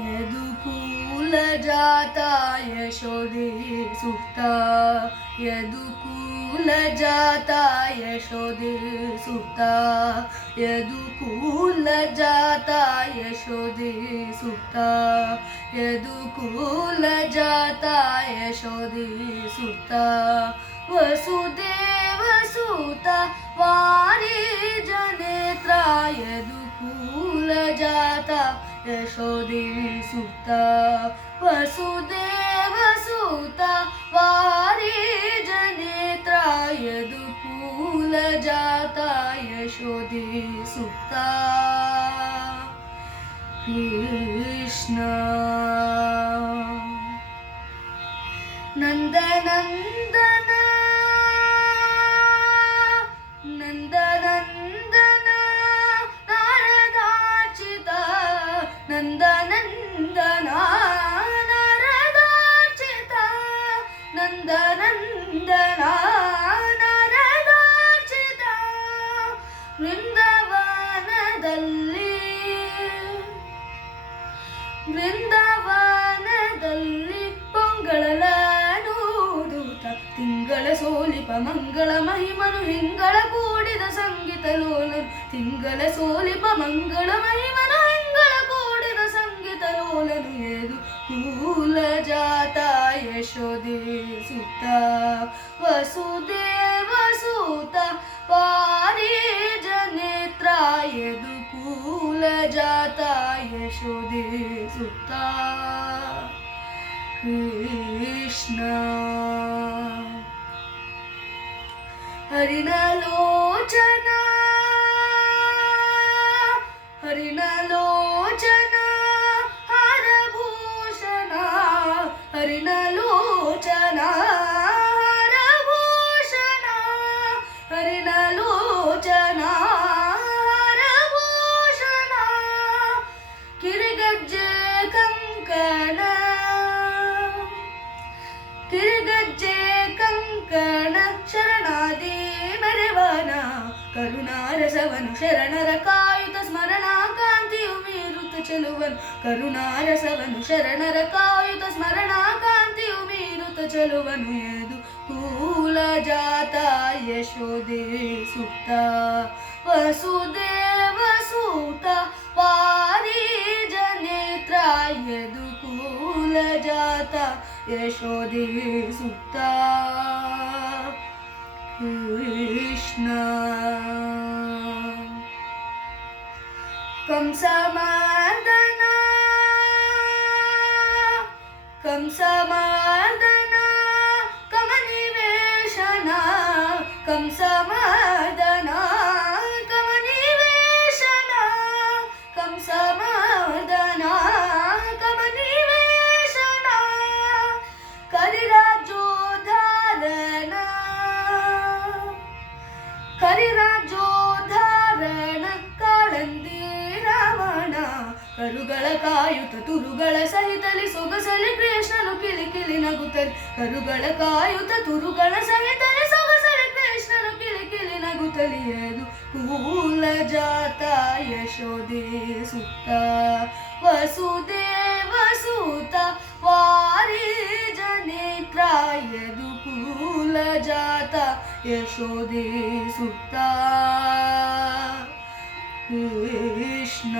ಯದುಕೂಲ ಜಾತ ಯಶೋದೆ ಸುತ, ಯದುಕೂಲ ಜಾತ ಯಶೋದೆ ಸುತ, ಯದುಕೂಲ ಜಾತ ಯಶೋದೆ ಸುತ, ಯದುಕೂಲ ಜಾತ ಯಶೋದೆ ಸುತ, ವಸುದೇವ ಸುತ ವಾರಿ ಜನೇತ್ರ, ಯದುಕೂಲ ಜಾತ ಯಶೋದೆ ಸುತ, ವಸುದೇವ ಸುತ ವಾರಿ ಜನೇತ್ರ, ಯದುಕೂಲ ಜಾತ ಯಶೋದೆ ಸುತ. ಕೃಷ್ಣ ನಂದನಂದನ ನಂದನಂದನ ನಾರದಾರ್ಚಿತ, ನಂದನಂದನ ನಾರದಾರ್ಚಿತ, ನಂದನಂದನ ನಾರದಾರ್ಚಿತ, ವೃಂದಾವನದಲ್ಲಿ ವೃಂದಾವನದಲ್ಲಿ ಪೊಂಗಳಲೂತ, ತಿಂಗಳ ಸೋಲಿಪ ಮಂಗಳ ಮಹಿಮನು ಹಿಂಗಳ ಕೂಡಿದ ಸಂಗೀತ ಲೋಲನು, ತಿಂಗಳ ಸೋಲಿಪ ಮಂಗಳ ಮಹಿಮನು ಹಿಂಗಳ ಕೂಡಿದ ಸಂಗೀತ ಲೋಲನು, ಯದುಕೂಲ ಜಾತ ಯಶೋದೆ ಸುತ, ವಸುದೇವ ಸುತ ವಾರಿ ಜನೇತ್ರ, ಯದುಕೂಲ ಜಾತ ಯಶೋದೆ ಸುತ. ಕೃಷ್ಣ ಹರಿಣಲೋಚನ ಹರಿಣಲೋಚನ ಹರಭೂಷಣ, ಹರಿಣಲೋಚನ ಹರಭೂಷಣ, ಹರಿಣಲೋಚನ ಹರಭೂಷಣ, ಕಿರಿಗಜ್ಜೆ ಕಂಕಣ ಕಿರಿಗಜ್ಜೆ ಕಂಕಣ ಶರಣಾದಿ ಮೆರೆವನ, ಕರುಣಾರಸವನು ಶರಣರ ಕಾಯುತ ಸ್ಮರಣಾಕಾಂತಿಯು ಮೀರುತ್ತ ಚೆಲುವನು, ಕರುಣಾರಸವನು ಶರಣರ ಕಾಯುತ ಸ್ಮರಣಾಕಾಂತಿಯು ಮೀರುತ್ತ ಚೆಲುವನು, ಯದುಕೂಲ ಜಾತ ಯಶೋದೆ ಸುತ, ವಸುದೇವ ಸುತ ವಾರಿ ಜನೇತ್ರ, ಯದುಕೂಲ ಜಾತ ಯಶೋದೆ ಸುತ. ಕೃಷ್ಣ ಕಂಸಮರ್ದನ ಕಂಸಮರ್ದನ ಕಮನಿವೇಶನ, ಕಂಸಮರ್ದನ ಕಮನಿವೇಶನ, ಕಂಸಮರ್ದನ ಕಮನಿವೇಶನ, ಕರಿರಾಜೋದ್ಧಾರಣ ಕರಿರಾಜೋದ್ಧಾರಣ, ಕಾಳಂದಿ ರಾವಣ, ಕರುಗಳ ಕಾಯುತ ತುರುಗಳ ಸಹಿತಲಿ ಸೊಗಸಲಿ ಕೃಷ್ಣನು ಕಿಲಿ ಕಿಲಿ ನಗುತ್ತಲಿ, ಕರುಗಳ ಕಾಯುತ ತುರುಗಳ ಸಹಿತಲಿ ಸೊಗಸಲಿ ಕೃಷ್ಣನು ಕಿಲಿ ಕಿಲಿ ನಗುತ್ತಲಿ, ಯದುಕೂಲ ಜಾತ ಯಶೋದೆ ಸುತ, ವಸುದೇವ ಸುತ ವಾರಿ ಜನೇತ್ರ, ಯದುಕೂಲ ಜಾತ ಯಶೋದೆ ಸುತ. ಕೃಷ್ಣ